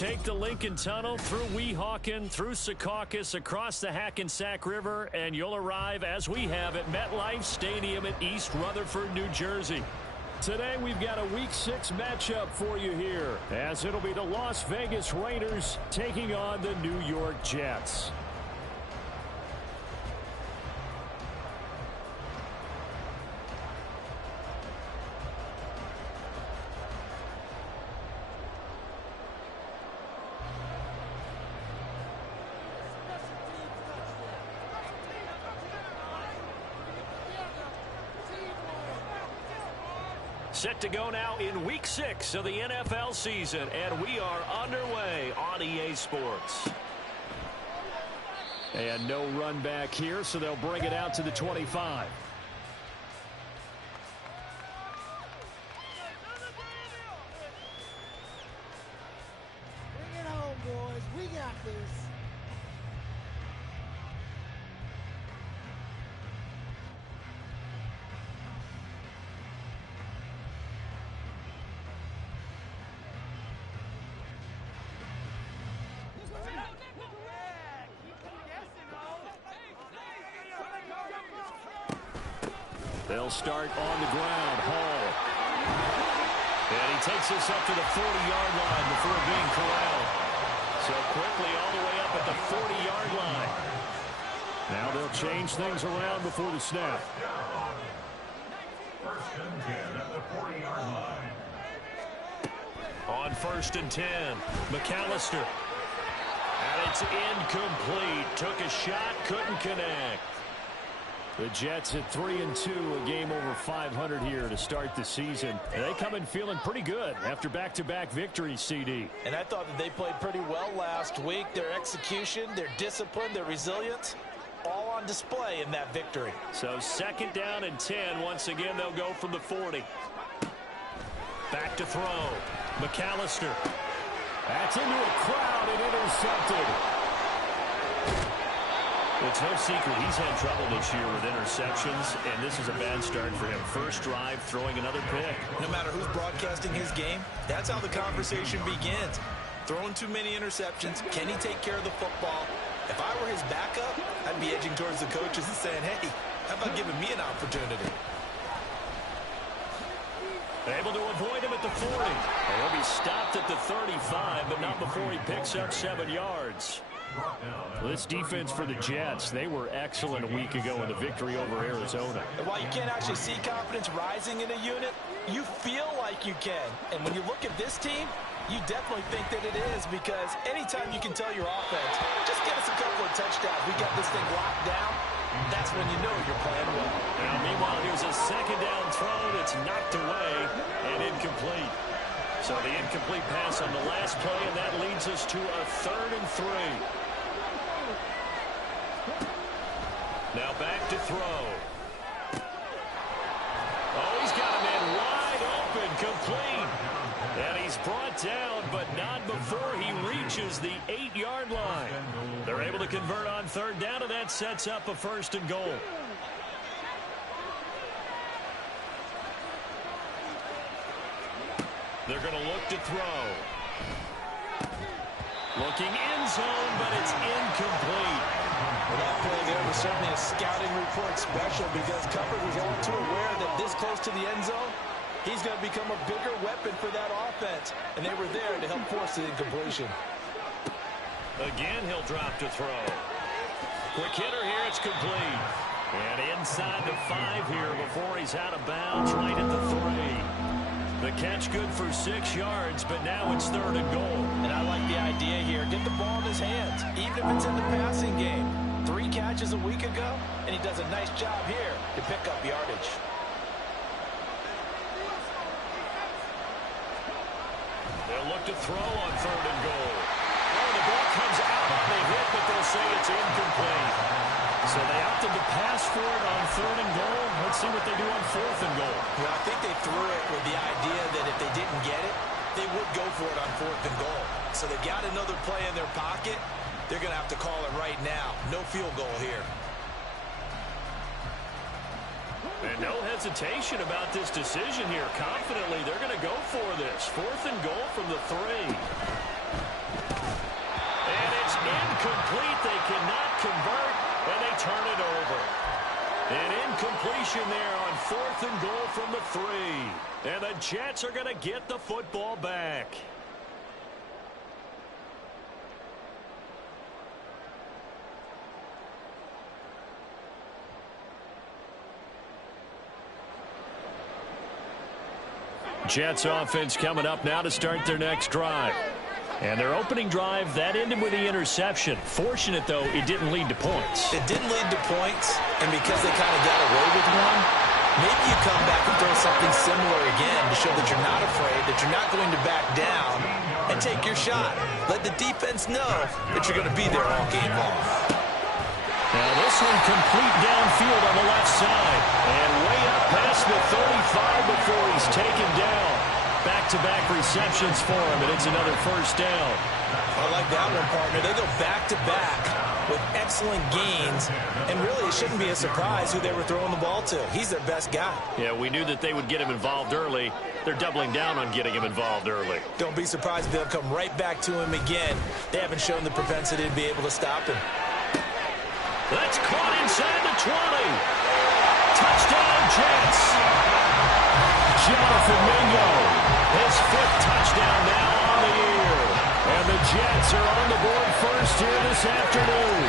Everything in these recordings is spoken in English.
Take the Lincoln Tunnel through Weehawken, through Secaucus, across the Hackensack River, and you'll arrive, as we have, at MetLife Stadium in East Rutherford, New Jersey. Today, we've got a Week 6 matchup for you here, as it'll be the Las Vegas Raiders taking on the New York Jets. Set to go now in Week 6 of the NFL season, and we are underway on EA Sports. And no run back here, so they'll bring it out to the 25. Bring it home, boys. We got this. They'll start on the ground. Hall. And he takes this up to the 40-yard line before being corralled. So quickly all the way up at the 40-yard line. Now they'll change things around before the snap. First and 10 at the 40-yard line. On 1st and 10, McAllister. And it's incomplete. Took a shot, couldn't connect. The Jets at 3-2, a game over 500 here to start the season. They come in feeling pretty good after back-to-back victories, CD. And I thought that they played pretty well last week. Their execution, their discipline, their resilience, all on display in that victory. So 2nd down and 10. Once again, they'll go from the 40. Back to throw. McAllister. That's into a crowd and intercepted. It's no secret he's had trouble this year with interceptions, and this is a bad start for him. First drive, throwing another pick. No matter who's broadcasting his game, that's how the conversation begins. Throwing too many interceptions, can he take care of the football? If I were his backup, I'd be edging towards the coaches and saying, hey, how about giving me an opportunity? Able to avoid him at the 40. He'll be stopped at the 35, but not before he picks up 7 yards. This defense for the Jets, they were excellent a week ago in the victory over Arizona. And while you can't actually see confidence rising in a unit, you feel like you can. And when you look at this team, you definitely think that it is, because anytime you can tell your offense, just get us a couple of touchdowns, we got this thing locked down, that's when you know you're playing well. Now, meanwhile, here's a 2nd down throw that's knocked away and incomplete. So the incomplete pass on the last play, and that leads us to a 3rd and 3. Now back to throw. Oh, he's got a man wide open, complete. And he's brought down, but not before he reaches the 8-yard line. They're able to convert on 3rd down, and that sets up a 1st and goal. They're going to look to throw. Looking end zone, but it's incomplete. Well, that play there was certainly a scouting report special, because Cover was all too aware that this close to the end zone, he's going to become a bigger weapon for that offense. And they were there to help force the incompletion. Again, he'll drop to throw. Quick hitter here, it's complete. And inside the 5 here before he's out of bounds, right at the 3. The catch good for 6 yards, but now it's 3rd and goal. And I like the idea here. Get the ball in his hands, even if it's in the passing game. 3 catches a week ago, and he does a nice job here to pick up yardage. They'll look to throw on 3rd and goal. Oh, the ball comes out on the hit, but they'll say it's incomplete. So they opted to pass for it on 3rd and goal. Let's see what they do on 4th and goal. Well, I think they threw it with the idea that if they didn't get it, they would go for it on 4th and goal. So they got another play in their pocket. They're going to have to call it right now. No field goal here. And no hesitation about this decision here. Confidently, they're going to go for this. 4th and goal from the 3. And it's incomplete. They cannot convert, and they turn it over. An incompletion there on 4th and goal from the 3. And the Jets are going to get the football back. Jets offense coming up now to start their next drive. And their opening drive, that ended with the interception. Fortunate, though, it didn't lead to points. It didn't lead to points, and because they kind of got away with one, maybe you come back and throw something similar again to show that you're not afraid, that you're not going to back down, and take your shot. Let the defense know that you're going to be there all game long. Now this one complete downfield on the left side. And way up past the 35 before he's taken down. Back-to-back receptions for him, and it's another first down. I like that one, partner. They go back-to-back with excellent gains. And really, it shouldn't be a surprise who they were throwing the ball to. He's their best guy. Yeah, we knew that they would get him involved early. They're doubling down on getting him involved early. Don't be surprised if they'll come right back to him again. They haven't shown the propensity to be able to stop him. That's caught inside the 20. Touchdown, Jets. Jonathan Mingo, his 5th touchdown now on the year. And the Jets are on the board first here this afternoon.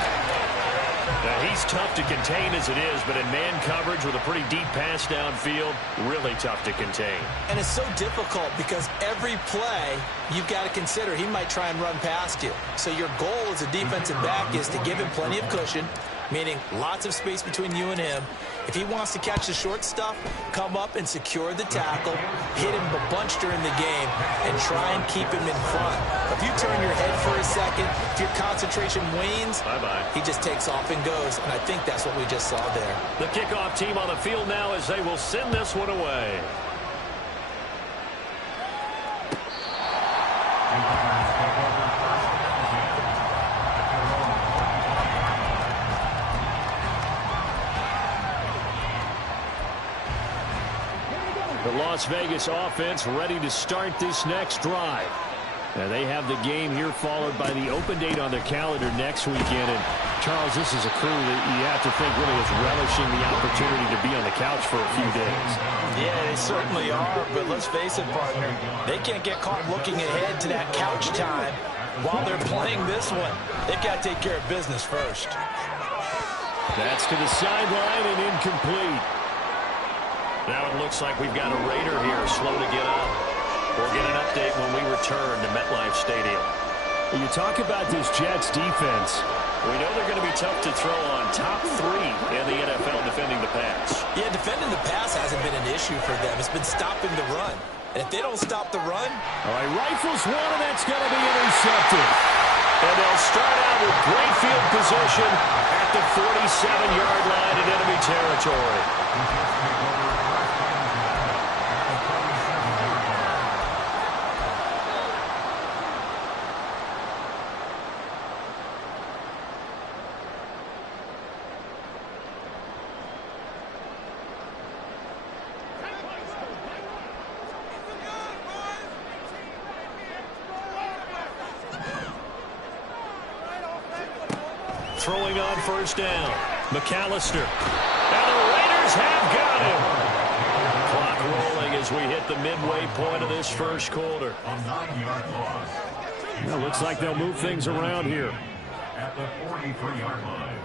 Now, he's tough to contain as it is, but in man coverage with a pretty deep pass downfield, really tough to contain. And it's so difficult because every play you've got to consider he might try and run past you. So your goal as a defensive back is to give him plenty of cushion, meaning lots of space between you and him. If he wants to catch the short stuff, come up and secure the tackle, hit him a bunch during the game, and try and keep him in front. If you turn your head for a second, if your concentration wanes, bye-bye. He just takes off and goes, and I think that's what we just saw there. The kickoff team on the field now as they will send this one away. The Las Vegas offense ready to start this next drive. Now they have the game here followed by the open date on their calendar next weekend. And Charles, this is a crew that you have to think really is relishing the opportunity to be on the couch for a few days. Yeah, they certainly are, but let's face it, partner, they can't get caught looking ahead to that couch time while they're playing this one. They've got to take care of business first. That's to the sideline and incomplete. Now it looks like we've got a Raider here slow to get up. We'll get an update when we return to MetLife Stadium. When you talk about this Jets defense, we know they're going to be tough to throw on top 3 in the NFL defending the pass. Yeah, defending the pass hasn't been an issue for them. It's been stopping the run. And if they don't stop the run... All right, rifles one, and that's going to be intercepted. And they'll start out with great field position at the 47-yard line in enemy territory. Throwing on first down. McAllister. And the Raiders have got him. Clock rolling as we hit the midway point of this first quarter. A 9-yard loss. Well, looks like they'll move things around here. At the 43-yard line.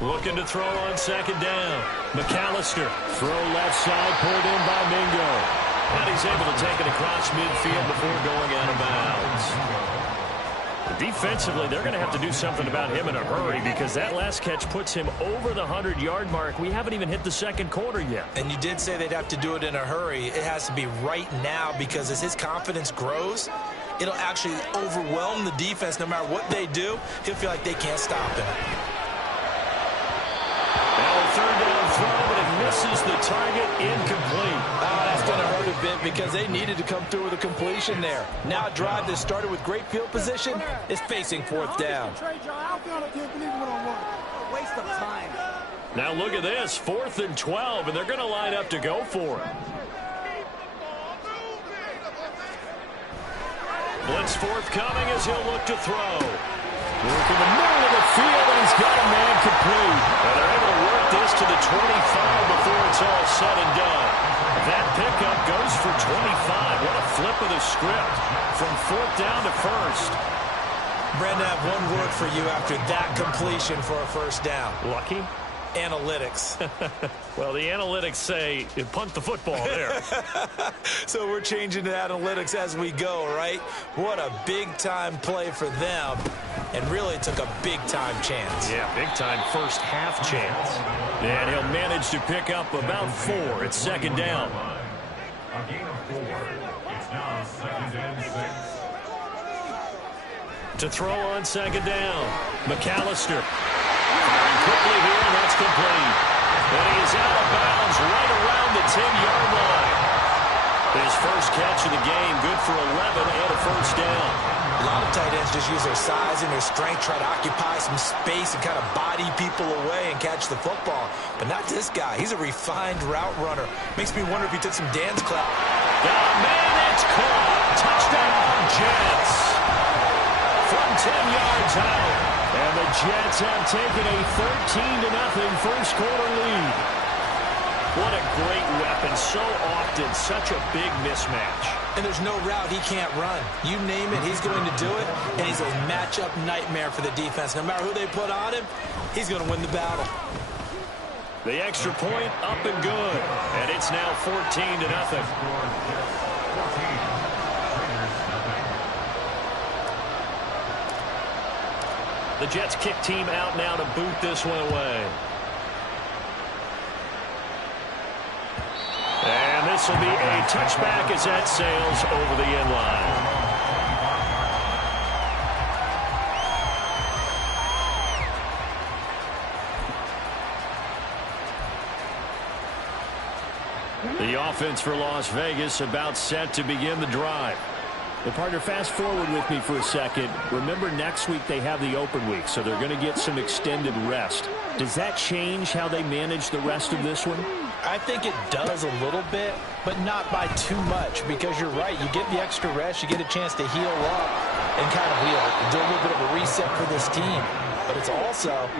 Looking to throw on second down. McAllister. Throw left side, pulled in by Mingo. And he's able to take it across midfield before going out of bounds. Defensively, they're going to have to do something about him in a hurry because that last catch puts him over the 100-yard mark. We haven't even hit the second quarter yet. And you did say they'd have to do it in a hurry. It has to be right now because as his confidence grows, it'll actually overwhelm the defense. No matter what they do, he'll feel like they can't stop him. Now a third down throw, but it misses the target, incomplete. That's That's going to hurt a bit because they needed to come through with a completion there. Now a drive that started with great field position is facing fourth down. Waste of time. Now look at this, 4th and 12, and they're going to line up to go for it. Blitz forthcoming as he'll look to throw. Work in the middle of the field, and he's got a man complete. And they're able to work this to the 25 before it's all said and done. That pickup goes for 25. What a flip of the script from 4th down to 1st. Brandon, I have one word for you after that completion for a first down. Lucky? Analytics. Well, the analytics say you punt the football there. So we're changing to analytics as we go, right? What a big-time play for them, and really took a big-time chance. Yeah, big-time first half chance. And he'll manage to pick up about 4. It's 2nd down. A gain of 4. It's now 2nd and 6. To throw on 2nd down, McAllister. Firing quickly here, and that's complete. And he is out of bounds right around the 10-yard line. His first catch of the game, good for 11 and a first down. A lot of tight ends just use their size and their strength, try to occupy some space and kind of body people away and catch the football. But not this guy. He's a refined route runner. Makes me wonder if he took some dance class. Oh, man, it's caught. Touchdown, Jets. From 10 yards out. And the Jets have taken a 13-0 first quarter lead. What a great weapon. So often, such a big mismatch. And there's no route he can't run. You name it, he's going to do it. And he's a matchup nightmare for the defense. No matter who they put on him, he's going to win the battle. The extra point up and good. And it's now 14-0. The Jets kick team out now to boot this one away. And this will be a touchback as that sails over the end line. The offense for Las Vegas about set to begin the drive. Well, partner, fast forward with me for a second. Remember, next week they have the open week, so they're going to get some extended rest. Does that change how they manage the rest of this one? I think it does a little bit, but not by too much, because you're right. You get the extra rest, you get a chance to heal up and kind of do a little bit of a reset for this team. But it's also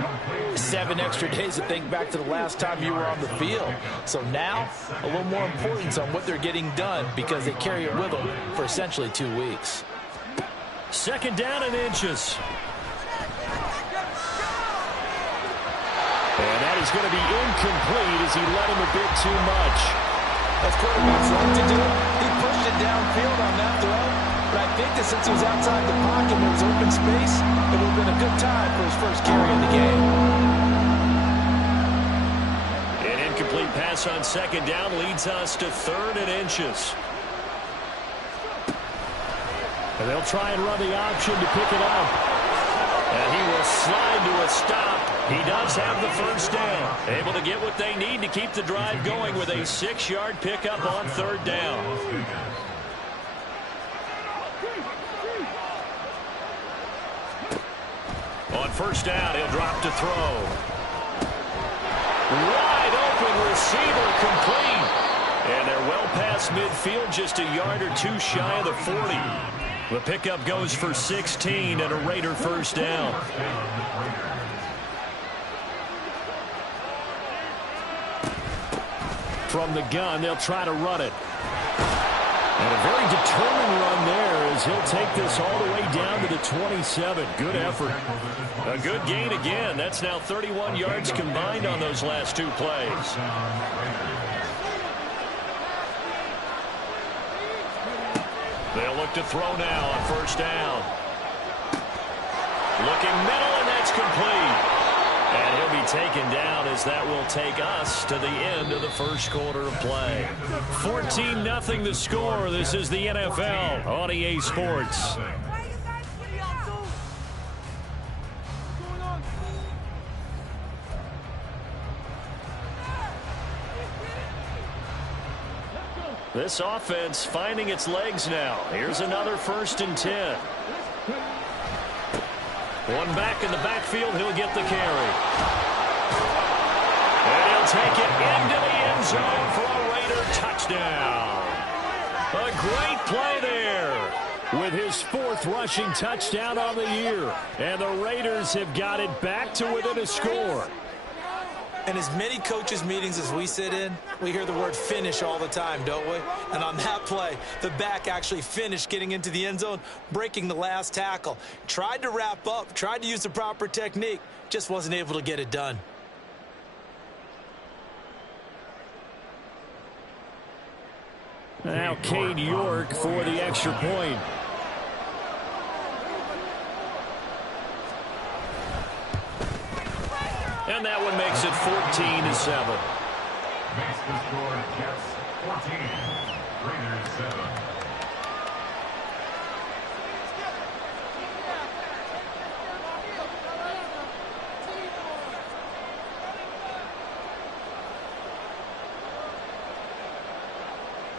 7 extra days to think back to the last time you were on the field. So now, a little more importance on what they're getting done because they carry it with them for essentially 2 weeks. 2nd down and inches. And that is going to be incomplete as he led him a bit too much. As quarterbacks like to do, he pushed it downfield on that throw. But I think that since he was outside the pocket and there was open space, it would have been a good time for his first carry in the game. An incomplete pass on 2nd down leads us to 3rd and inches. And they'll try and run the option to pick it up. And he will slide to a stop. He does have the first down. Able to get what they need to keep the drive going with a 6-yard pickup on 3rd down. On 1st down, he'll drop to throw. Wide open receiver, complete. And they're well past midfield, just a yard or 2 shy of the 40. The pickup goes for 16 and a Raider first down. From the gun, they'll try to run it. And a very determined run there as he'll take this all the way down to the 27. Good effort. A good gain again. That's now 31 yards combined on those last 2 plays. They'll look to throw now on 1st down. Looking middle, and that's complete. And he'll be taken down as that will take us to the end of the first quarter of play. 14-0 the score. This is the NFL on EA Sports. This offense finding its legs now. Here's another 1st and 10. One back in the backfield. He'll get the carry. And he'll take it into the end zone for a Raider touchdown. A great play there with his 4th rushing touchdown on the year. And the Raiders have got it back to within a score. In as many coaches' meetings as we sit in, we hear the word finish all the time, don't we? And on that play, the back actually finished getting into the end zone, breaking the last tackle. Tried to wrap up, tried to use the proper technique, just wasn't able to get it done. Now Cade York for the extra point. And that one makes it 14-7. Makes the score Jets 14, Raiders 7.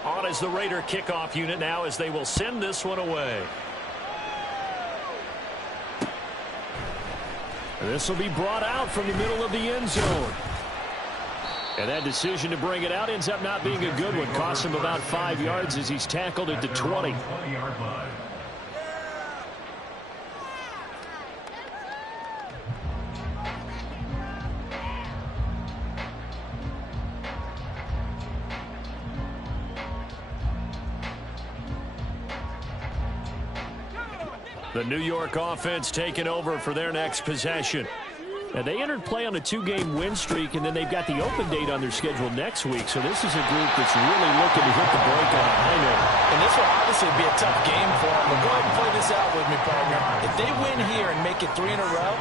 On is the Raider kickoff unit now as they will send this one away. This will be brought out from the middle of the end zone. And that decision to bring it out ends up not being a good one. Costs him about 5 yards as he's tackled at the 20. 20-yard line. The New York offense taking over for their next possession. And they entered play on a 2-game win streak, and then they've got the open date on their schedule next week. So this is a group that's really looking to hit the break on a high note. And this will obviously be a tough game for them. But go ahead and play this out with me, partner. If they win here and make it 3 in a row,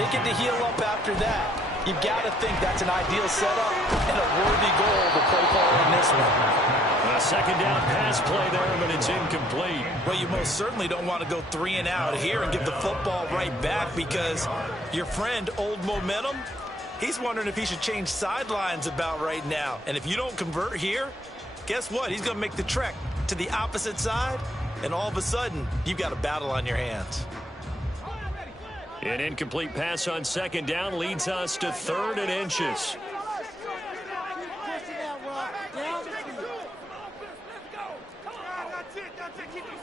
they get to heal up after that. You've got to think that's an ideal setup and a worthy goal to play for in this one. A 2nd down pass play there, but it's incomplete. Well, you most certainly don't want to go 3 and out here and give the football right back because your friend, Old Momentum, he's wondering if he should change sidelines about right now. And if you don't convert here, guess what? He's going to make the trek to the opposite side, and all of a sudden, you've got a battle on your hands. An incomplete pass on 2nd down leads us to 3rd and inches.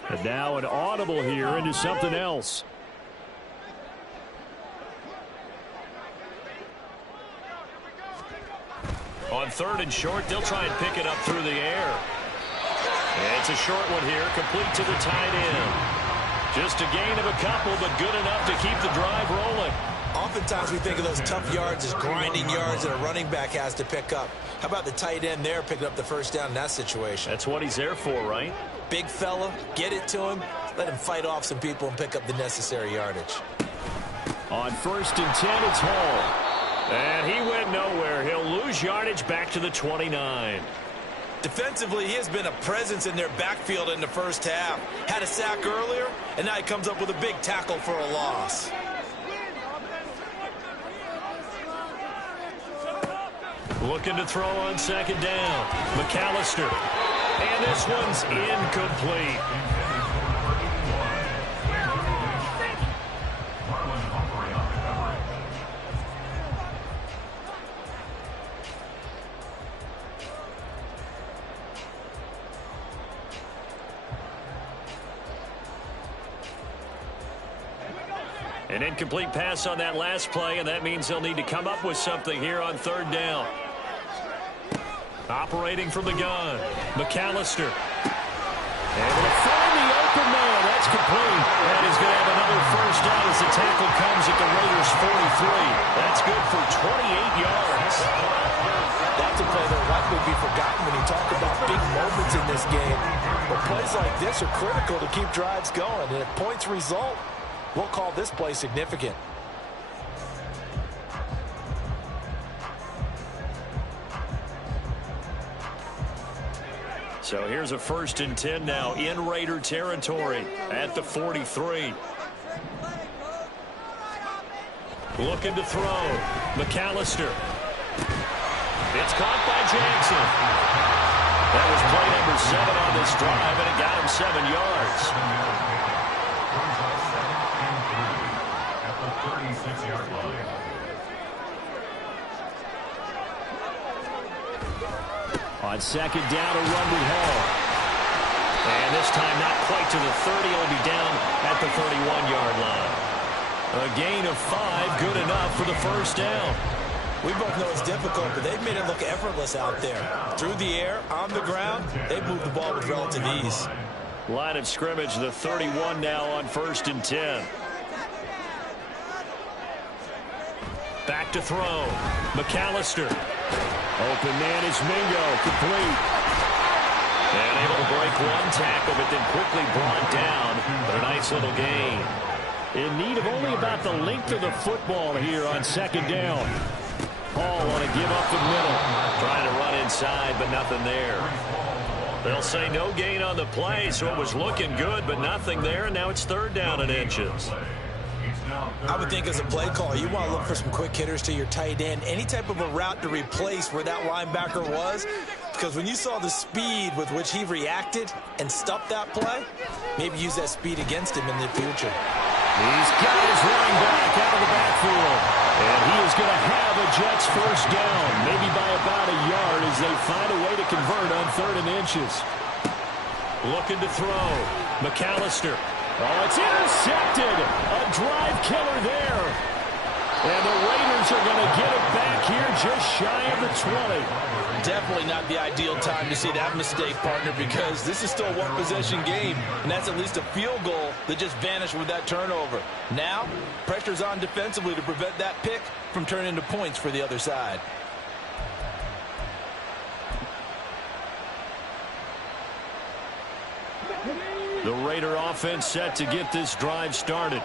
And now an audible here into something else. On 3rd and short, they'll try and pick it up through the air. And it's a short one here, complete to the tight end. Just a gain of a couple, but good enough to keep the drive rolling. Oftentimes we think of those tough yards as grinding yards that a running back has to pick up. How about the tight end there picking up the 1st down in that situation? That's what he's there for, right? Big fella, get it to him, let him fight off some people and pick up the necessary yardage. On 1st and 10, it's Hall. And he went nowhere. He'll lose yardage back to the 29. Defensively, he has been a presence in their backfield in the 1st half. Had a sack earlier, and now he comes up with a big tackle for a loss. Looking to throw on 2nd down. McAllister. And this one's incomplete. An incomplete pass on that last play, and that means they'll need to come up with something here on 3rd down. Operating from the gun, McAllister. And to find the open man, that's complete. And he's going to have another 1st down as the tackle comes at the Raiders' 43. That's good for 28 yards. That's a play that will likely be forgotten when you talk about big moments in this game. But plays like this are critical to keep drives going. And if points result, we'll call this play significant. So here's a 1st and 10 now in Raider territory at the 43. Looking to throw. McAllister. It's caught by Jackson. That was play number 7 on this drive, and it got him 7 yards. Brings up 2nd and 3 at the 36-yard line. On 2nd down, a run with Hall. And this time not quite to the 30. He'll be down at the 31-yard line. A gain of 5, good enough for the first down. We both know it's difficult, but they've made it look effortless out there. Through the air, on the ground, they've moved the ball with relative ease. Line of scrimmage, the 31 now on 1st and 10. Back to throw. McAllister. Open man is Mingo. Complete. And able to break one tackle, but then quickly brought down. But a nice little gain. In need of only about the length of the football here on 2nd down. Hall want to give up the middle. Trying to run inside, but nothing there. They'll say no gain on the play, so it was looking good, but nothing there, and now it's 3rd down and inches. I would think as a play caller, you want to look for some quick hitters to your tight end. Any type of a route to replace where that linebacker was. Because when you saw the speed with which he reacted and stopped that play, maybe use that speed against him in the future. He's got his running back out of the backfield. And he is going to have a Jets first down, maybe by about a yard as they find a way to convert on 3rd and inches. Looking to throw. McAllister. Oh, it's intercepted. A drive killer there. And the Raiders are going to get it back here just shy of the 20. Definitely not the ideal time to see that mistake, partner, because this is still a one-possession game, and that's at least a field goal that just vanished with that turnover. Now, pressure's on defensively to prevent that pick from turning into points for the other side. The Raider offense set to get this drive started.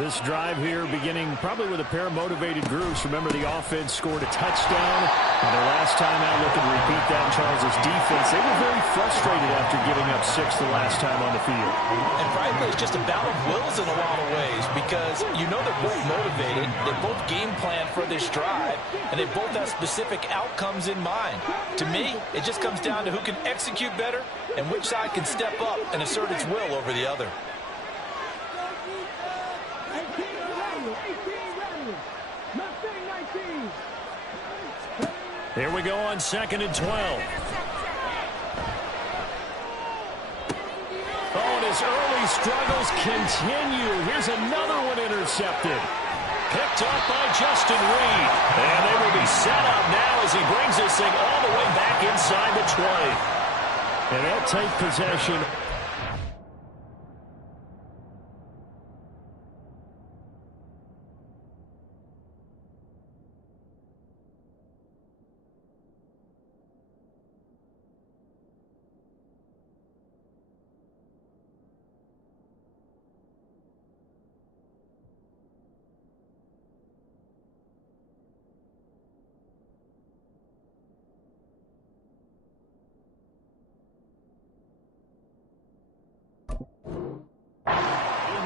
This drive here beginning probably with a pair of motivated groups. Remember, the offense scored a touchdown. And their last time out, looking to repeat that in Charles' defense. They were very frustrated after giving up 6 the last time on the field. And frankly, it's just a battle of wills in a lot of ways because you know they're both motivated. They both game plan for this drive, and they both have specific outcomes in mind. To me, it just comes down to who can execute better and which side can step up and assert its will over the other. Here we go on 2nd and 12. Oh, and his early struggles continue. Here's another one intercepted. Picked up by Justin Reed. And they will be set up now as he brings this thing all the way back inside the 20. And they'll take possession.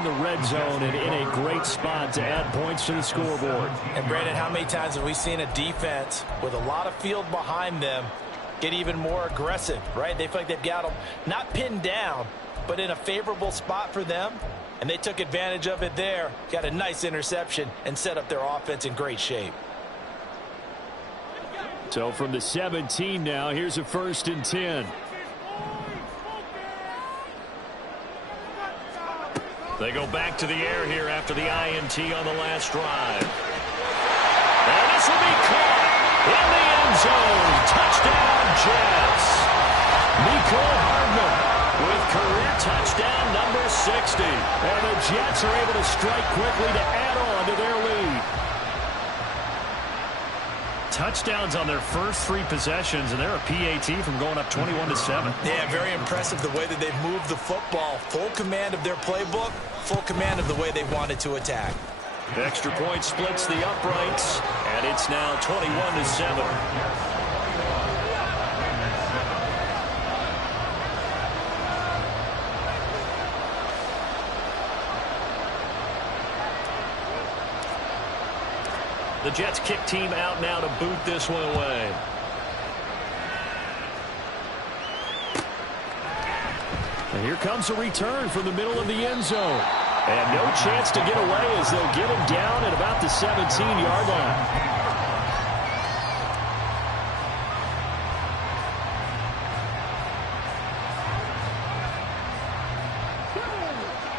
The red zone and in a great spot to add points to the scoreboard. And Brandon, how many times have we seen a defense with a lot of field behind them get even more aggressive, right? They feel like they've got them not pinned down, but in a favorable spot for them, and they took advantage of it there, got a nice interception, and set up their offense in great shape. So from the 17 now, here's a 1st and 10. They go back to the air here after the INT on the last drive. And this will be caught in the end zone. Touchdown, Jets. Mecole Hardman with career touchdown number 60. And the Jets are able to strike quickly to add on to their lead. Touchdowns on their first 3 possessions, and they're a PAT from going up 21-7. Yeah, very impressive the way that they've moved the football. Full command of their playbook, full command of the way they wanted to attack. The extra point splits the uprights, and it's now 21-7. The Jets kick team out now to boot this one away. And here comes a return from the middle of the end zone. And no chance to get away as they'll get him down at about the 17-yard line.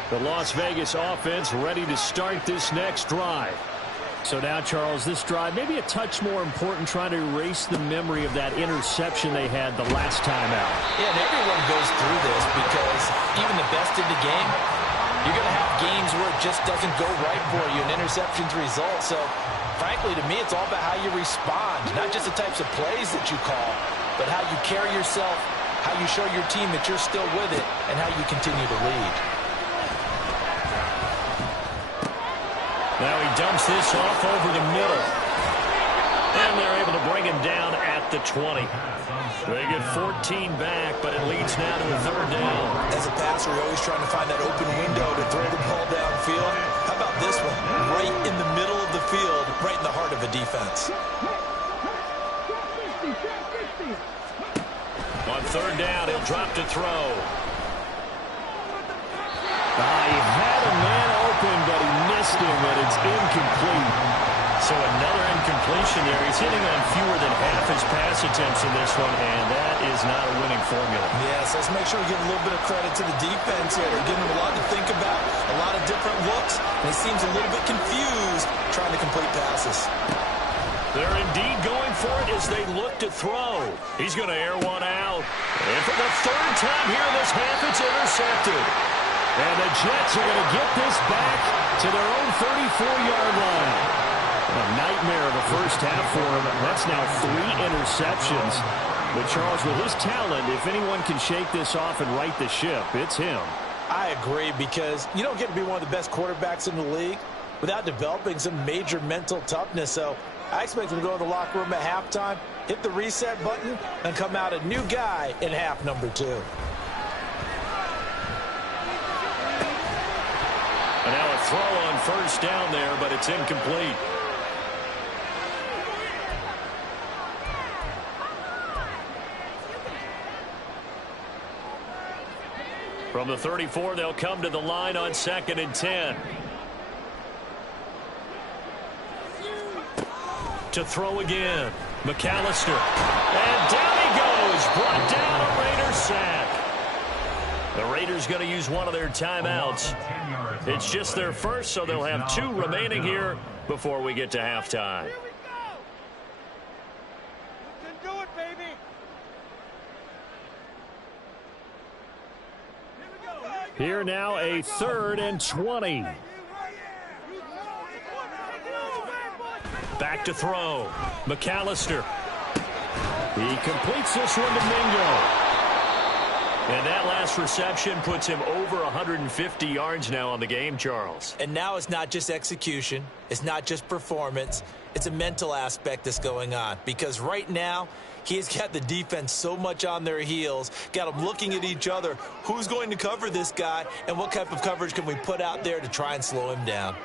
The Las Vegas offense ready to start this next drive. So now, Charles, this drive maybe a touch more important, trying to erase the memory of that interception they had the last time out. Yeah, and everyone goes through this because even the best in the game, you're going to have games where it just doesn't go right for you, and interceptions result. So, frankly, to me, it's all about how you respond, not just the types of plays that you call, but how you carry yourself, how you show your team that you're still with it, and how you continue to lead. Now he dumps this off over the middle. And they're able to bring him down at the 20. They get 14 back, but it leads now to a third down. As a passer, you're always trying to find that open window to throw the ball downfield. How about this one? Right in the middle of the field, right in the heart of a defense. On third down, he'll drop to throw. He had a man open, but he missed him, and it's incomplete. So another incompletion there. He's hitting on fewer than half his pass attempts in this one, and that is not a winning formula. Yes, let's make sure we give a little bit of credit to the defense here. They're giving him a lot to think about, a lot of different looks, and he seems a little bit confused trying to complete passes. They're indeed going for it as they look to throw. He's going to air one out. And for the third time here in this half, it's intercepted. And the Jets are going to get this back to their own 34-yard line. A nightmare of a first half for him. That's now 3 interceptions. But Charles, with his talent, if anyone can shake this off and right the ship, it's him. I agree, because you don't get to be one of the best quarterbacks in the league without developing some major mental toughness. So I expect him to go to the locker room at halftime, hit the reset button, and come out a new guy in half number 2. And now a throw on first down there, but it's incomplete. From the 34, they'll come to the line on 2nd and 10. To throw again, McAllister. And down he goes, brought down a Raider sack. The Raiders going to use one of their timeouts. It's just their first, so they'll have 2 remaining here before we get to halftime. Here we go. You can do it, baby. Here now a 3rd and 20. Back to throw. McAllister. He completes this one to Mingo. And that last reception puts him over 150 yards now on the game, Charles. And now it's not just execution. It's not just performance. It's a mental aspect that's going on. Because right now, he's got the defense so much on their heels, got them looking at each other. Who's going to cover this guy, and what type of coverage can we put out there to try and slow him down?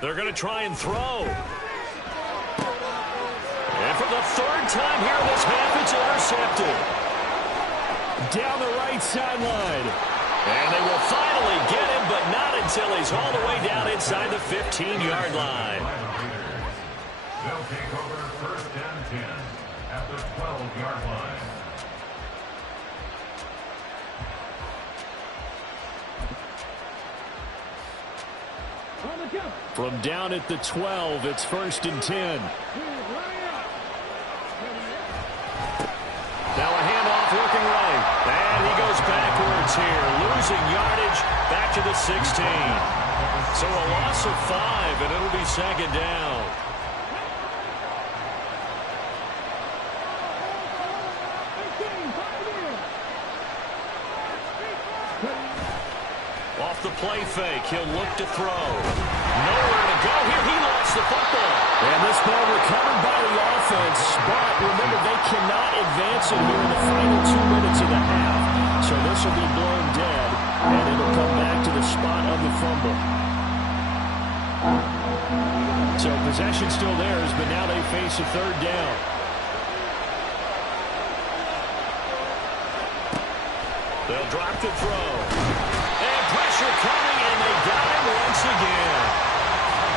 They're going to try and throw. And for the 3rd time here in this half, it's intercepted. Down the right sideline. And they will finally get him, but not until he's all the way down inside the 15-yard line. They'll take over 1st and 10 at the 12-yard line. From down at the 12, it's 1st and 10. Now a handoff looking right. And he goes backwards here, losing yardage back to the 16. So a loss of 5, and it'll be 2nd down. Off the play fake, he'll look to throw. Nowhere to go here. He lost the football. And this ball recovered by the offense. But remember, they cannot advance it here in the final 2 minutes of the half. So this will be blown dead, and it'll come back to the spot of the fumble. So possession still theirs, but now they face a third down. They'll drop the throw. And pressure coming, and they got him once again.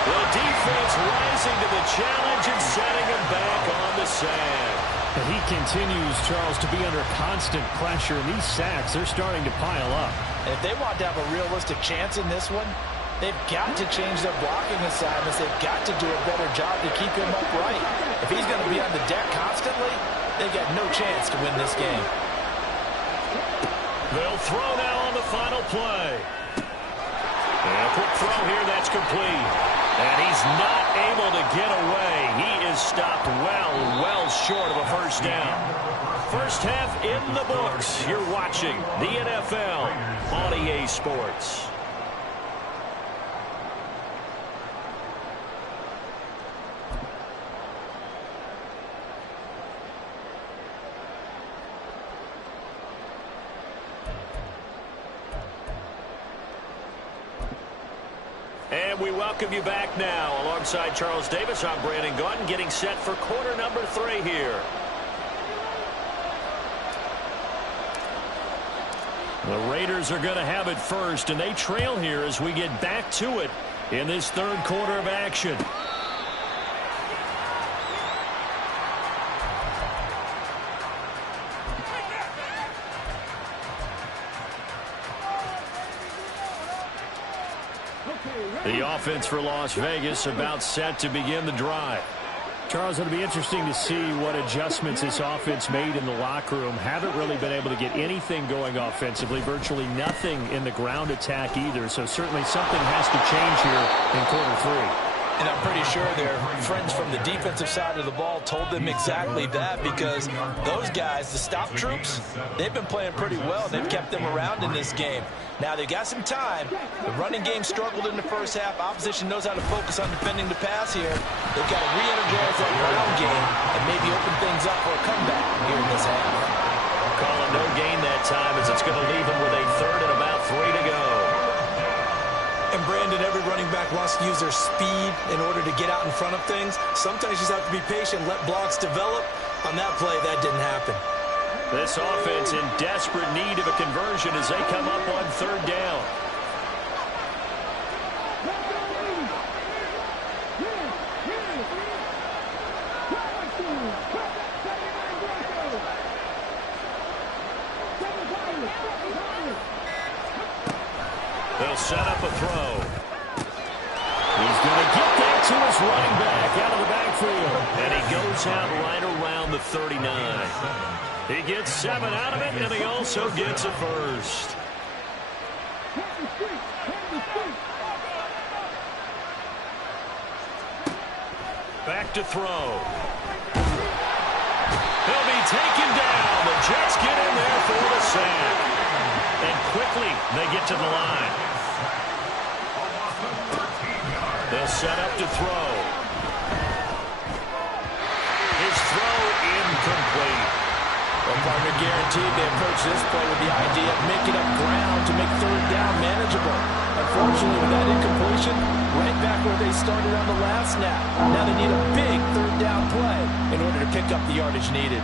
The defense rising to the challenge and setting him back on the sack. And he continues, Charles, to be under constant pressure. And these sacks, they're starting to pile up. And if they want to have a realistic chance in this one, they've got to change their blocking assignments. They've got to do a better job to keep him upright. If he's going to be on the deck constantly, they've got no chance to win this game. They'll throw now on the final play. And a quick throw here, that's complete. And he's not able to get away. He is stopped well short of a first down. First half in the books. You're watching the NFL on EA Sports. And we welcome you back now. Alongside Charles Davis, I'm Brandon Gaudin, getting set for quarter number 3 here. The Raiders are going to have it first, and they trail here as we get back to it in this third quarter of action. The offense for Las Vegas about set to begin the drive. Charles, it'll be interesting to see what adjustments this offense made in the locker room. Haven't really been able to get anything going offensively, virtually nothing in the ground attack either. So certainly something has to change here in quarter 3. And I'm pretty sure their friends from the defensive side of the ball told them exactly that, because those guys, the stop troops, they've been playing pretty well. They've kept them around in this game. Now, they've got some time. The running game struggled in the first half. Opposition knows how to focus on defending the pass here. They've got to re-energize that ground game and maybe open things up for a comeback here in this half. Calling no gain that time, as it's going to leave them with a third and about 3 to go. And Brandon, every running back wants to use their speed in order to get out in front of things. Sometimes you just have to be patient, let blocks develop. On that play, that didn't happen. This offense in desperate need of a conversion as they come up on third down. They'll set up a throw. He's going to get that to his running back out of the backfield. And he goes out right around the 39. He gets 7 out of it, and he also gets a first. Back to throw. He'll be taken down. The Jets get in there for the sack. And quickly, they get to the line. They'll set up to throw. His throw incomplete. Well, partner, guaranteed they approach this play with the idea of making up ground to make third down manageable. Unfortunately, with that incompletion, right back where they started on the last snap. Now they need a big third down play in order to pick up the yardage needed.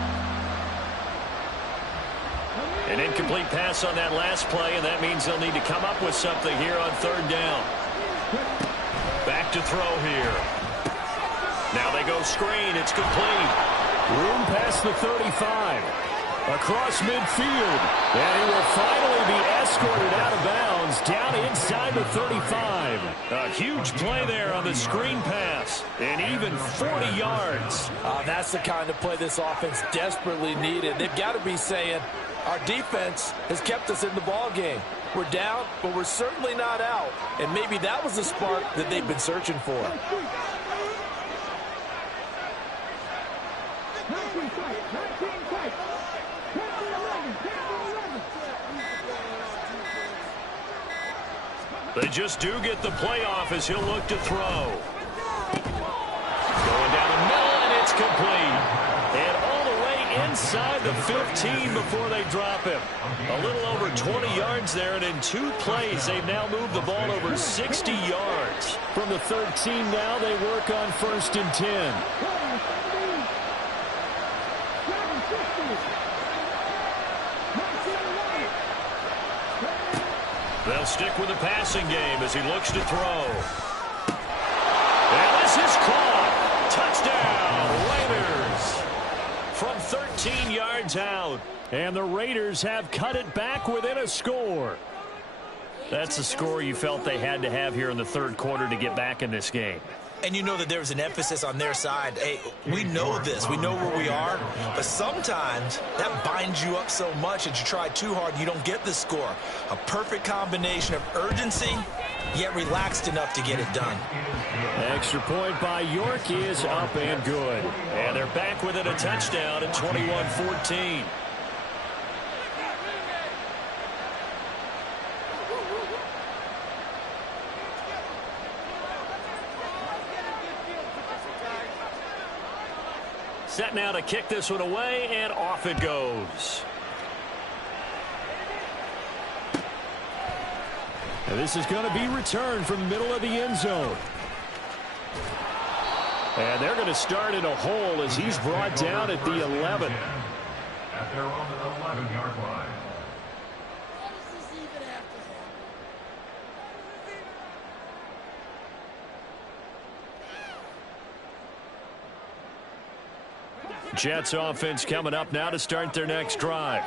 An incomplete pass on that last play, and that means they'll need to come up with something here on third down. Back to throw here. Now they go screen. It's complete. Room past the 35. Across midfield. And he will finally be escorted out of bounds down inside the 35. A huge play there on the screen pass. And even 40 yards. That's the kind of play this offense desperately needed. They've got to be saying, our defense has kept us in the ball game. We're down, but we're certainly not out. And maybe that was the spark that they've been searching for. They just do get the playoff as he'll look to throw. Going down the middle, and it's complete. And all the way inside the 15 before they drop him. A little over 20 yards there, and in 2 plays, they've now moved the ball over 60 yards. From the 13 now, they work on 1st and 10. They'll stick with the passing game as he looks to throw. And this is caught. Touchdown, Raiders. From 13 yards out. And the Raiders have cut it back within a score. That's the score you felt they had to have here in the 3rd quarter to get back in this game. And you know that there's an emphasis on their side. Hey, we know this. We know where we are. But sometimes that binds you up so much that you try too hard and you don't get the score. A perfect combination of urgency, yet relaxed enough to get it done. Extra point by York is up and good. And they're back within a touchdown at 21-14. Set now to kick this one away, and off it goes. And this is going to be returned from the middle of the end zone. And they're going to start in a hole as he's brought down at the 11. At their own 11-yard line. What is this even after that? Jets offense coming up now to start their next drive.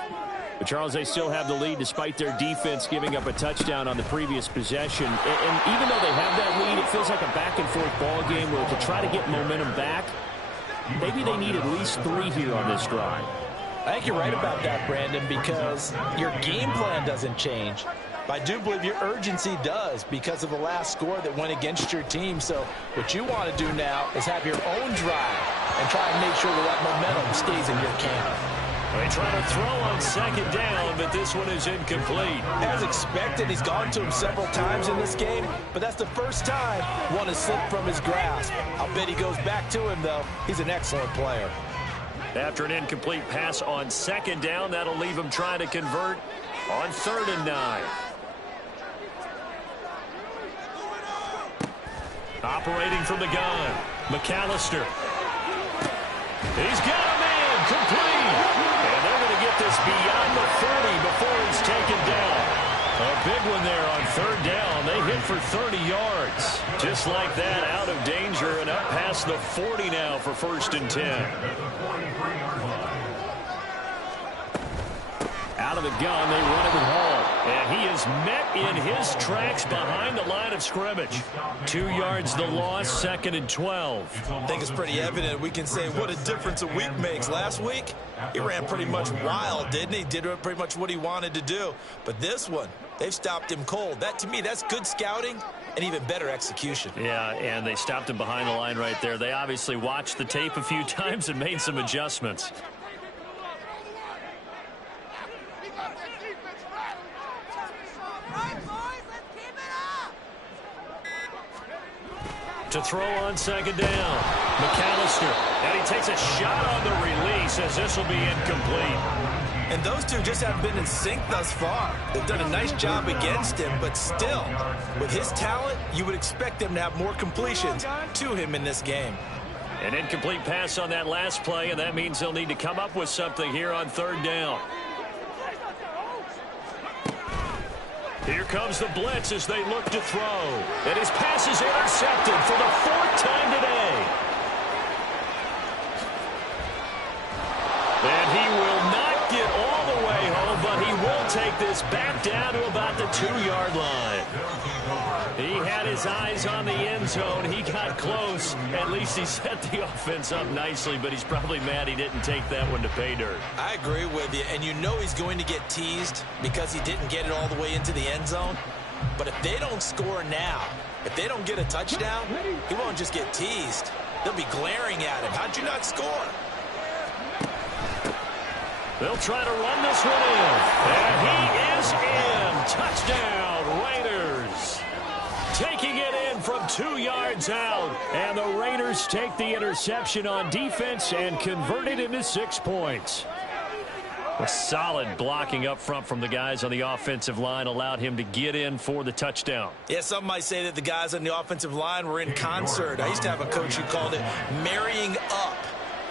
But Charles, they still have the lead despite their defense giving up a touchdown on the previous possession. And even though they have that lead, it feels like a back-and-forth ball game where to try to get momentum back, maybe they need at least 3 here on this drive. I think you're right about that, Brandon, because your game plan doesn't change. But I do believe your urgency does because of the last score that went against your team. So what you want to do now is have your own drive and try and make sure that momentum stays in your camp. They try to throw on 2nd down, but this one is incomplete. As expected, he's gone to him several times in this game, but that's the first time one has slipped from his grasp. I'll bet he goes back to him, though. He's an excellent player. After an incomplete pass on 2nd down, that'll leave him trying to convert on 3rd and 9. Operating from the gun, McAllister. He's got a man, complete. And they're going to get this beyond the 30 before he's taken down. A big one there on 3rd down. They hit for 30 yards. Just like that, out of danger and up past the 40 now for 1st and 10. Out of the gun, they run it with Hall. And he is met in his tracks behind the line of scrimmage. 2 yards the loss, 2nd and 12. I think it's pretty evident. We can say what a difference a week makes. Last week, he ran pretty much wild, didn't he? Did pretty much what he wanted to do. But this one, they've stopped him cold. That, to me, that's good scouting and even better execution. Yeah, and they stopped him behind the line right there. They obviously watched the tape a few times and made some adjustments. To throw on 2nd down, McAllister, and he takes a shot on the release as this will be incomplete. And those two just haven't been in sync thus far. They've done a nice job against him, but still, with his talent, you would expect them to have more completions to him in this game. An incomplete pass on that last play, and that means they'll need to come up with something here on 3rd down. Here comes the blitz as they look to throw. And his pass is intercepted for the 4th time today. And he will not get all the way home, but he will take this back down to about the 2-yard line. He had his eyes on the end zone. He got close. At least he set the offense up nicely, but he's probably mad he didn't take that one to pay dirt. I agree with you, and you know he's going to get teased because he didn't get it all the way into the end zone. But if they don't score now, if they don't get a touchdown, he won't just get teased. They'll be glaring at him. How'd you not score? They'll try to run this one in. And he is in. Touchdown, Raiders. Taking it in from 2 yards out. And the Raiders take the interception on defense and convert it into 6 points. A solid blocking up front from the guys on the offensive line allowed him to get in for the touchdown. Yeah, some might say that the guys on the offensive line were in concert. I used to have a coach who called it marrying up,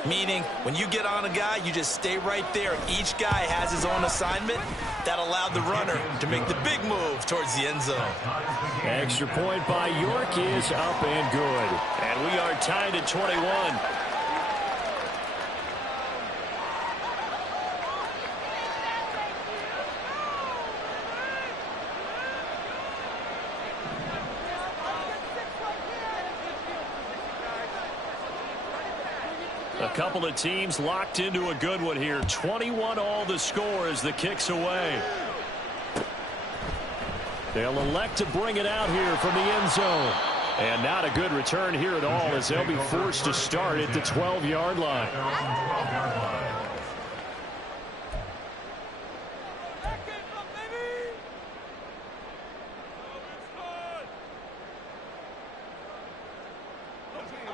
meaning when you get on a guy, you just stay right there. And each guy has his own assignment. That allowed the runner to make the big move towards the end zone. Extra point by York is up and good. And we are tied at 21. A couple of teams locked into a good one here. 21 all the score as the kick's away. They'll elect to bring it out here from the end zone. And not a good return here at all as they'll be forced to start at the 12-yard line.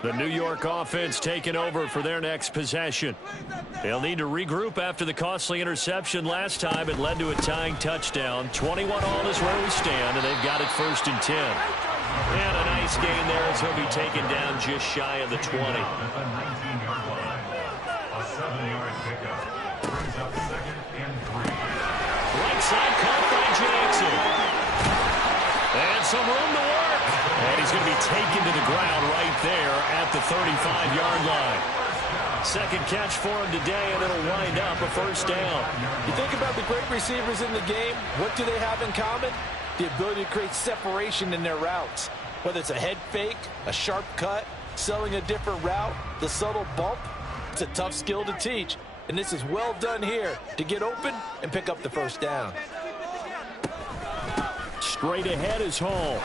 The New York offense taking over for their next possession. They'll need to regroup after the costly interception last time. It led to a tying touchdown. 21 all is where we stand, and they've got it 1st and 10. And a nice gain there as he'll be taken down just shy of the 20. At the 19-yard line. A 7-yard pickup. Brings up 2nd and 3. Right side caught by Jackson. And some room to work. And he's going to be taken to the ground right there at the 35-yard line. Second catch for him today, and it'll wind up a 1st down. You think about the great receivers in the game, what do they have in common? The ability to create separation in their routes. Whether it's a head fake, a sharp cut, selling a different route, the subtle bump, it's a tough skill to teach. And this is well done here to get open and pick up the 1st down. Straight ahead is Hall.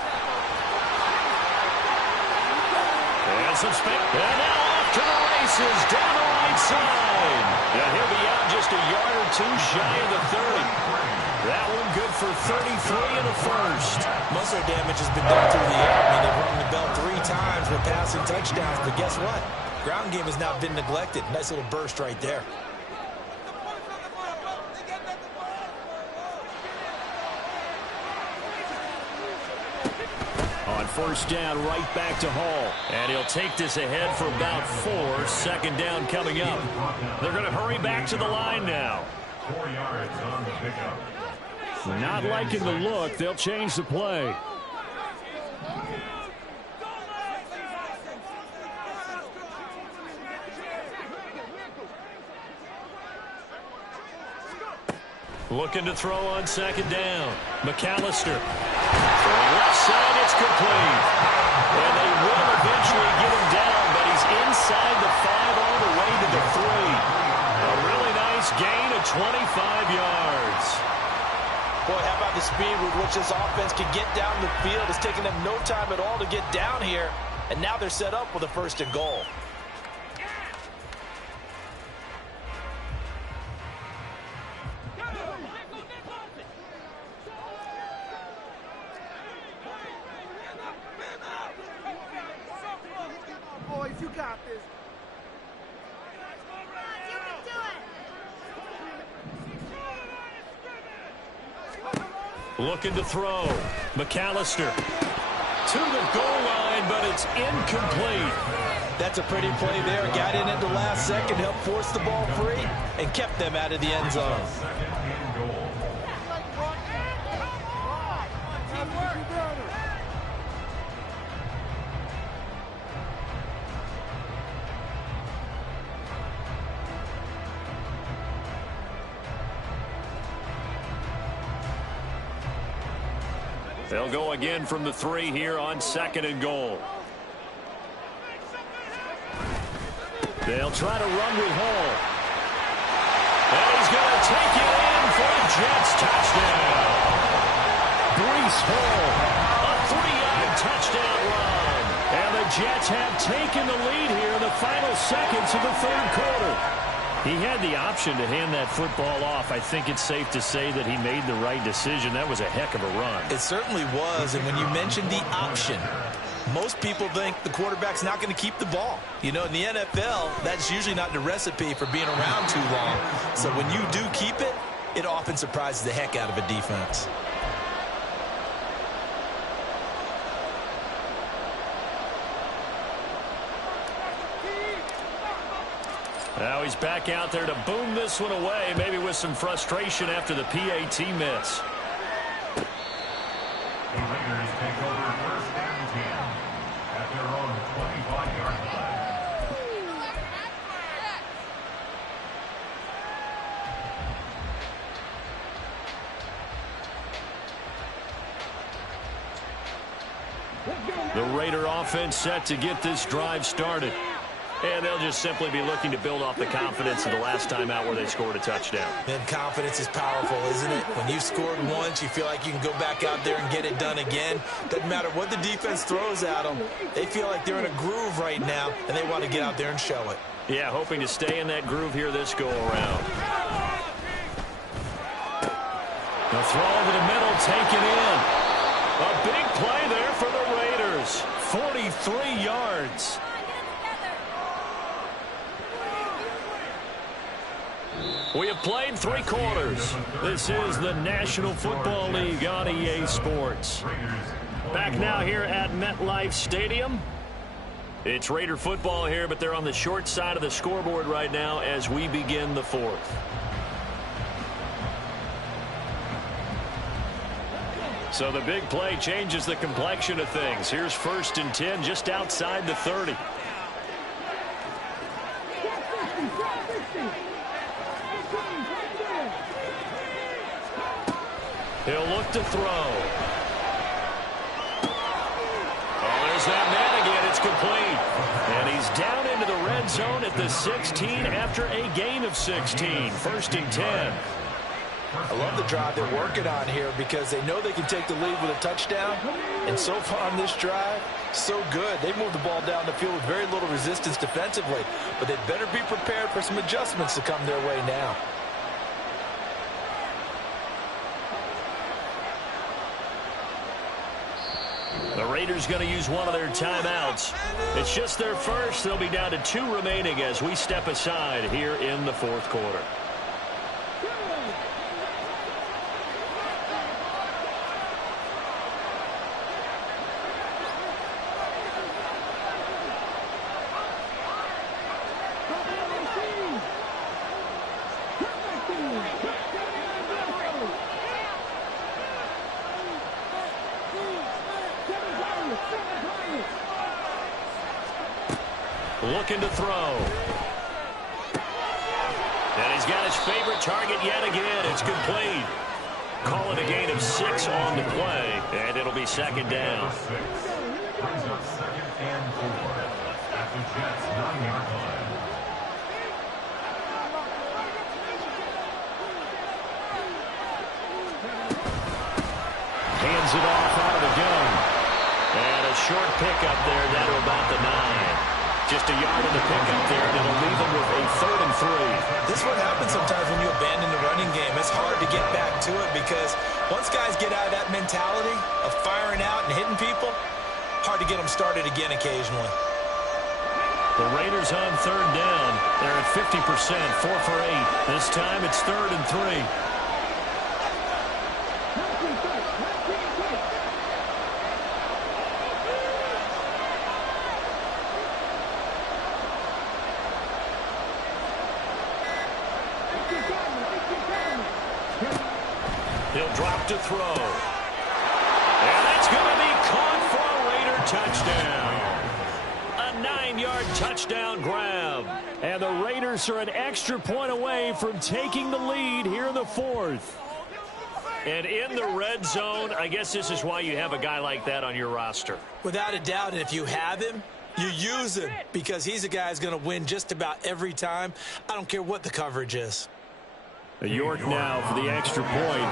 And some spin. And now off to the races down the right side. And he'll be out just a yard or two shy of the 30. That one good for 33 and a 1st. Most of their damage has been done through the air. I mean, they've rung the bell 3 times with passing touchdowns. But guess what? Ground game has not been neglected. Nice little burst right there. On 1st down, right back to Hall. And he'll take this ahead for about 4. 2nd down coming up. They're going to hurry back to the line now. 4 yards on the pickup. Not liking the look. They'll change the play. Looking to throw on 2nd down. McAllister. Left side, it's complete. And they will eventually get him down, but he's inside the 5 all the way to the 3. A really nice gain of 25 yards. Boy, how about the speed with which this offense can get down the field? It's taken them no time at all to get down here. And now they're set up with a 1st and goal. Boys, you got this. You can do it. Looking to throw. McAllister to the goal line, but it's incomplete. That's a pretty play there. Got in at the last second, helped force the ball free, and kept them out of the end zone. 2nd and goal. They'll go again from the 3 here on 2nd and goal. They'll try to run with Hall. And he's going to take it in for a Jets touchdown. Breece Hall, a 3-yard touchdown run. And the Jets have taken the lead here in the final seconds of the 3rd quarter. He had the option to hand that football off. I think it's safe to say that he made the right decision. That was a heck of a run. It certainly was. And when you mentioned the option, most people think the quarterback's not going to keep the ball. You know, in the NFL, that's usually not the recipe for being around too long. So when you do keep it, it often surprises the heck out of a defense. Now he's back out there to boom this one away, maybe with some frustration after the PAT miss. The Raiders take over first and 10 at their own 25-yard line. The Raider offense set to get this drive started. And they'll just simply be looking to build off the confidence of the last time out where they scored a touchdown. And confidence is powerful, isn't it? When you've scored once, you feel like you can go back out there and get it done again. Doesn't matter what the defense throws at them. They feel like they're in a groove right now, and they want to get out there and show it. Yeah, hoping to stay in that groove here this go-around. The throw over the middle, taken in. A big play there for the Raiders. 43 yards. We have played 3 quarters. This is the National Football League on EA Sports. Back now here at MetLife Stadium. It's Raider football here, but they're on the short side of the scoreboard right now as we begin the 4th. So the big play changes the complexion of things. Here's 1st and 10 just outside the 30. He'll look to throw. Oh, there's that man again. It's complete. And he's down into the red zone at the 16 after a gain of 16. 1st and 10. I love the drive they're working on here because they know they can take the lead with a touchdown. And so far on this drive, so good. They moved the ball down the field with very little resistance defensively. But they better be prepared for some adjustments to come their way now. The Raiders going to use one of their timeouts. It's just their first. They'll be down to 2 remaining as we step aside here in the 4th quarter. Looking to throw. And he's got his favorite target yet again. It's complete. Call it a gain of 6 on the play, and it'll be 2nd down. Brings up 2nd and 4 at the Jets' 9-yard line. Hands it off out of the gun. And a short pickup there down to about the 9. Just a yard in the pickup there, and it'll leave them with a 3rd and 3. This is what happens sometimes when you abandon the running game. It's hard to get back to it because once guys get out of that mentality of firing out and hitting people, hard to get them started again occasionally. The Raiders on 3rd down. They're at 50%, 4 for 8. This time it's 3rd and 3. He'll drop to throw. And that's going to be caught for a Raider touchdown. A 9-yard touchdown grab. And the Raiders are an extra point away from taking the lead here in the 4th. And in the red zone, I guess this is why you have a guy like that on your roster. Without a doubt, and if you have him, you use him because he's a guy who's going to win just about every time. I don't care what the coverage is. York now for the extra point.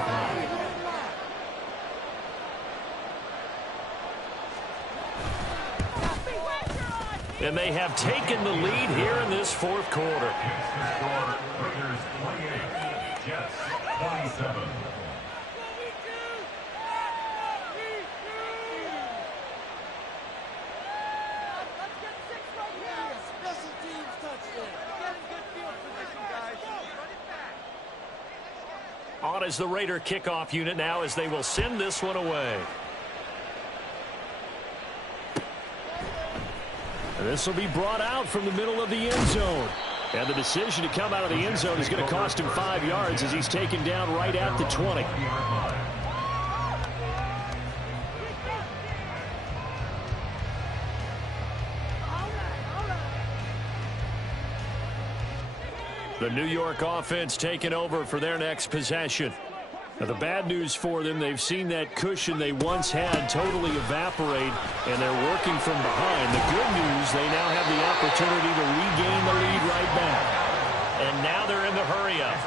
And they have taken the lead here in this 4th quarter. Raiders 28, Jets 27. On as the Raider kickoff unit now as they will send this one away. And this will be brought out from the middle of the end zone. And the decision to come out of the end zone is going to cost him 5 yards as he's taken down right at the 20. The New York offense taking over for their next possession. Now, the bad news for them, they've seen that cushion they once had totally evaporate, and they're working from behind. The good news, they now have the opportunity to regain the lead right back. And now they're in the hurry-up.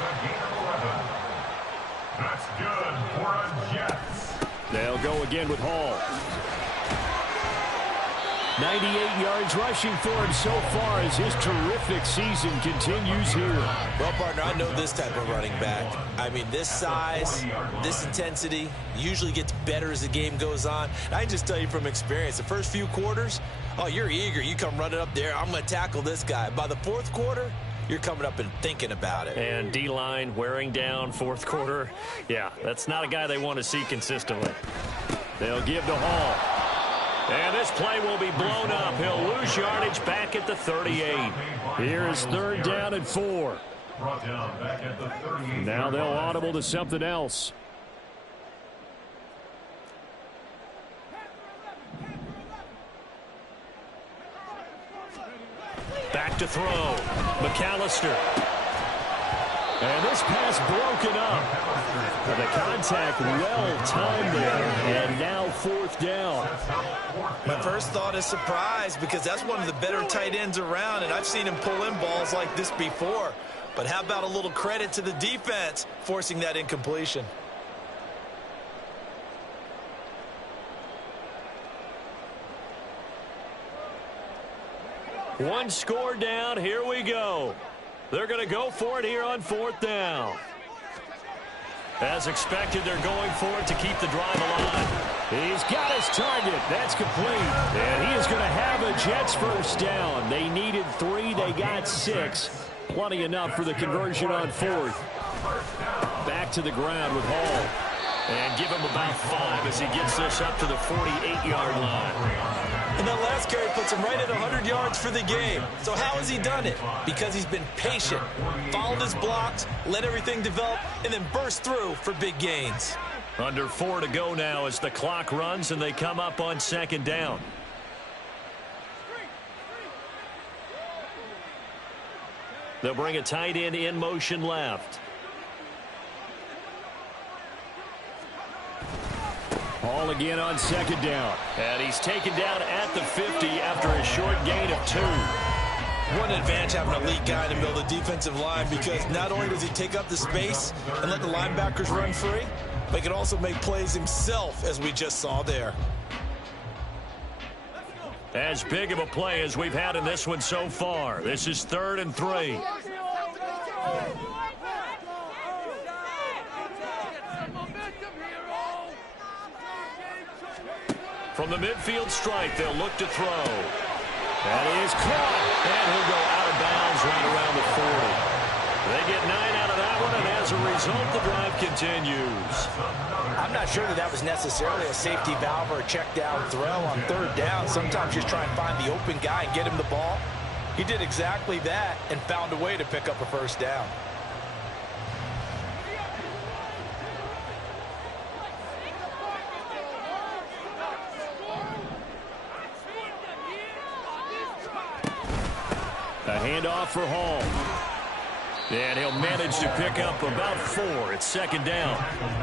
That's good for a Jets. They'll go again with Hall. 98 yards rushing for him so far as his terrific season continues here. Well, partner, I know this type of running back. I mean, this size, this intensity usually gets better as the game goes on. And I can just tell you from experience, the first few quarters, oh, you're eager. You come running up there, I'm going to tackle this guy. By the fourth quarter, you're coming up and thinking about it. And D-line wearing down fourth quarter. Yeah, that's not a guy they want to see consistently. They'll give to Hall. And this play will be blown up. He'll lose yardage back at the 38. Here's 3rd down and 4. Brought down back at the 38. Now they'll audible to something else. Back to throw. McAllister. And this pass broken up. The contact well-timed there, and now 4th down. My first thought is surprise because that's one of the better tight ends around, and I've seen him pull in balls like this before. But how about a little credit to the defense forcing that incompletion? One score down. Here we go. They're going to go for it here on 4th down. As expected, they're going for it to keep the drive alive. He's got his target. That's complete. And he is going to have a Jets first down. They needed 3. They got 6. Plenty enough for the conversion on 4th. Back to the ground with Hall. And give him about 5 as he gets this up to the 48-yard line. And that last carry puts him right at 100 yards for the game. So how has he done it? Because he's been patient, followed his blocks, let everything develop, and then burst through for big gains. Under 4 to go now as the clock runs and they come up on 2nd down. They'll bring a tight end in motion left. Hall again on 2nd down. And he's taken down at the 50 after a short gain of 2. What an advantage having an elite guy in the middle of the defensive line, because not only does he take up the space and let the linebackers run free, but he can also make plays himself, as we just saw there. As big of a play as we've had in this one so far. This is 3rd and 3. From the midfield stripe, they'll look to throw. That is caught. And he'll go out of bounds right around the 40. They get 9 out of that one, and as a result, the drive continues. I'm not sure that was necessarily a safety valve or a check down throw on 3rd down. Sometimes just try and find the open guy and get him the ball. He did exactly that and found a way to pick up a first down. A handoff for Hall. And he'll manage to pick up about 4. It's 2nd down.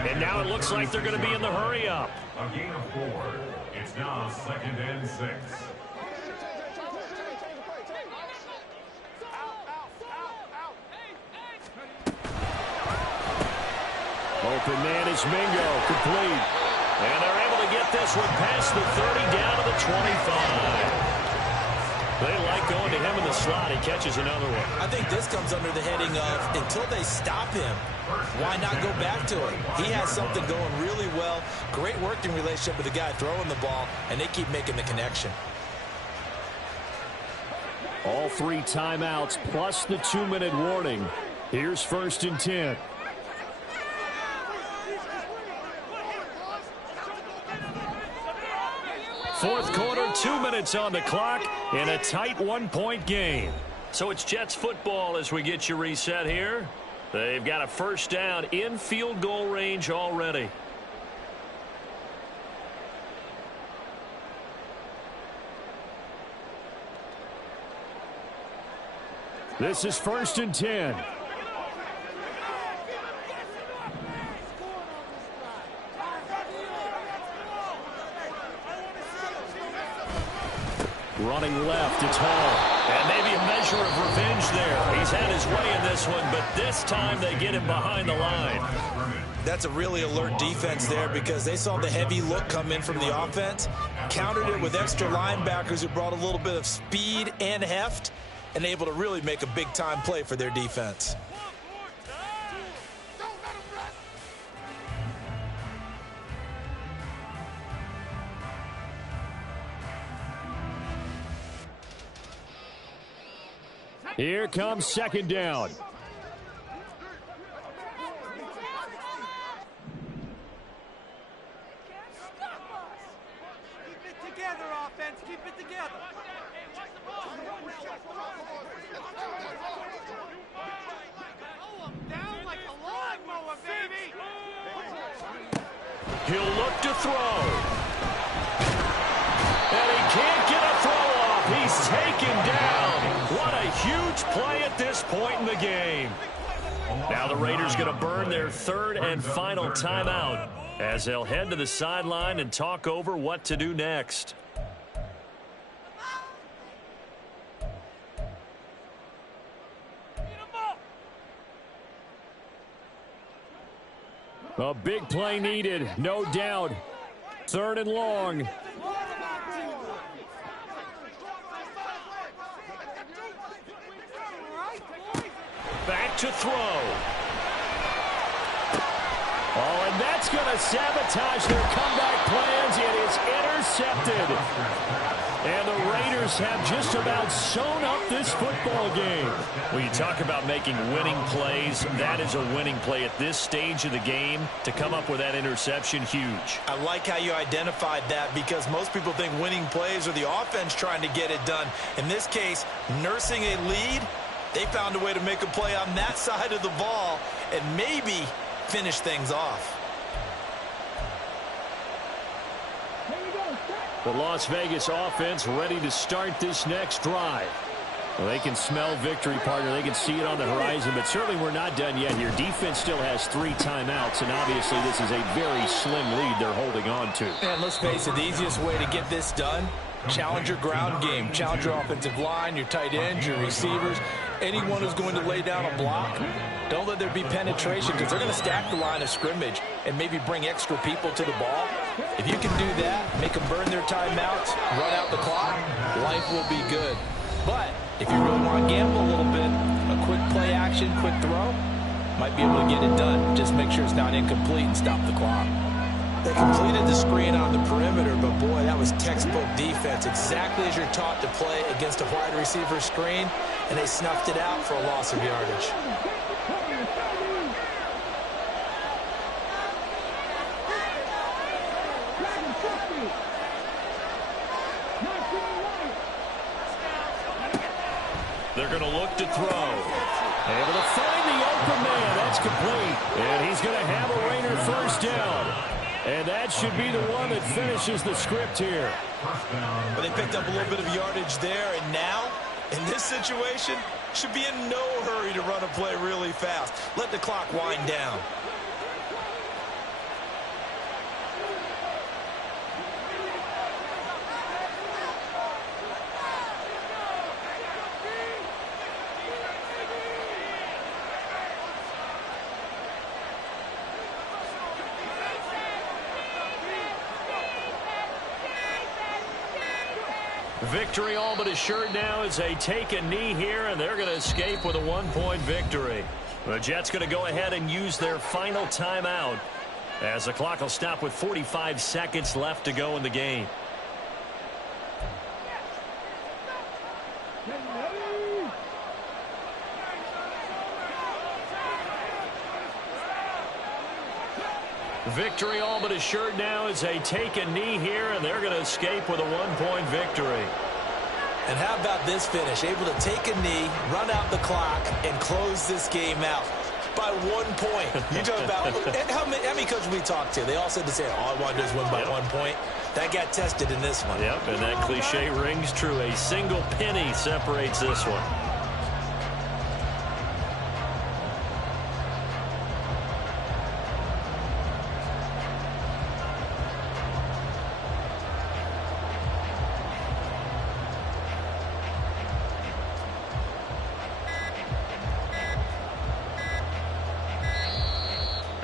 And now it looks like they're going to be in the hurry-up. A gain of 4. It's now 2nd and 6. Open man is Mingo, complete. And they're able to get this one past the 30 down to the 25. They like going to him in the slot. He catches another one. I think this comes under the heading of, until they stop him, why not go back to it? He has something going really well. Great working relationship with the guy throwing the ball, and they keep making the connection. All 3 timeouts plus the 2-minute warning. Here's 1st and 10. Fourth quarter, 2 minutes on the clock in a tight 1-point game. So it's Jets football as we get you reset here. They've got a first down in field goal range already. This is 1st and 10. Running left, it's Hall. And maybe a measure of revenge there. He's had his way in this one, but this time they get him behind the line. That's a really alert defense there because they saw the heavy look come in from the offense, countered it with extra linebackers who brought a little bit of speed and heft, and able to really make a big-time play for their defense. Here comes 2nd down. Keep it together, offense. Keep it together. Down like a lawnmower, baby. He'll look to throw. And he can't get a throw off. He's taken down. What a huge play at this point in the game. Now the Raiders going to burn their 3rd and final timeout as they'll head to the sideline and talk over what to do next. A big play needed, no doubt. 3rd and long. Back to throw. Oh, and that's going to sabotage their comeback plans. It is intercepted. And the Raiders have just about sewn up this football game. When you talk about making winning plays, that is a winning play at this stage of the game. To come up with that interception, huge. I like how you identified that because most people think winning plays are the offense trying to get it done. In this case, nursing a lead, they found a way to make a play on that side of the ball and maybe finish things off. The Las Vegas offense ready to start this next drive. Well, they can smell victory, partner. They can see it on the horizon, but certainly we're not done yet here. Defense still has 3 timeouts, and obviously this is a very slim lead they're holding on to. And let's face it, the easiest way to get this done, challenge your ground game. Challenge your offensive line, your tight ends, your receivers, anyone who's going to lay down a block. Don't let there be penetration because they're going to stack the line of scrimmage and maybe bring extra people to the ball. If you can do that, make them burn their timeouts, run out the clock, life will be good. But if you really want to gamble a little bit, a quick play action, quick throw, might be able to get it done. Just make sure it's not incomplete and stop the clock. They completed the screen on the perimeter, but boy, that was textbook defense. Exactly as you're taught to play against a wide receiver screen, and they snuffed it out for a loss of yardage. They're going to look to throw. Able to find the open man. That's complete. And he's going to have a Raider first down. And that should be the one that finishes the script here. But they picked up a little bit of yardage there, and now, in this situation, should be in no hurry to run a play really fast. Let the clock wind down. Victory all but assured now as they take a knee here, and they're going to escape with a 1-point victory. The Jets going to go ahead and use their final timeout as the clock will stop with 45 seconds left to go in the game. Victory all but assured now as they take a knee here, and they're going to escape with a 1-point victory. And how about this finish? Able to take a knee, run out the clock, and close this game out by 1 point. You talk about how many coaches we talked to? They all said the same. All I want to do is win by 1 point. That got tested in this one. Yep, and that cliche rings true. A single penny separates this one.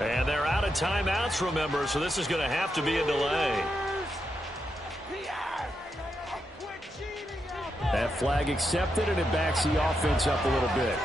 And they're out of timeouts, remember, so this is going to have to be a delay. That flag accepted, and it backs the offense up a little bit.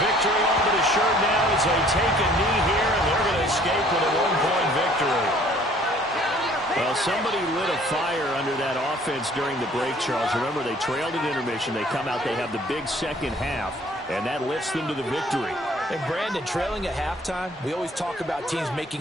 Victory all but assured now as they take a knee here, and they're going to escape with a 1-point victory. Well, somebody lit a fire under that offense during the break, Charles. Remember, they trailed at intermission. They come out, they have the big second half, and that lifts them to the victory. And Brandon, trailing at halftime, we always talk about teams making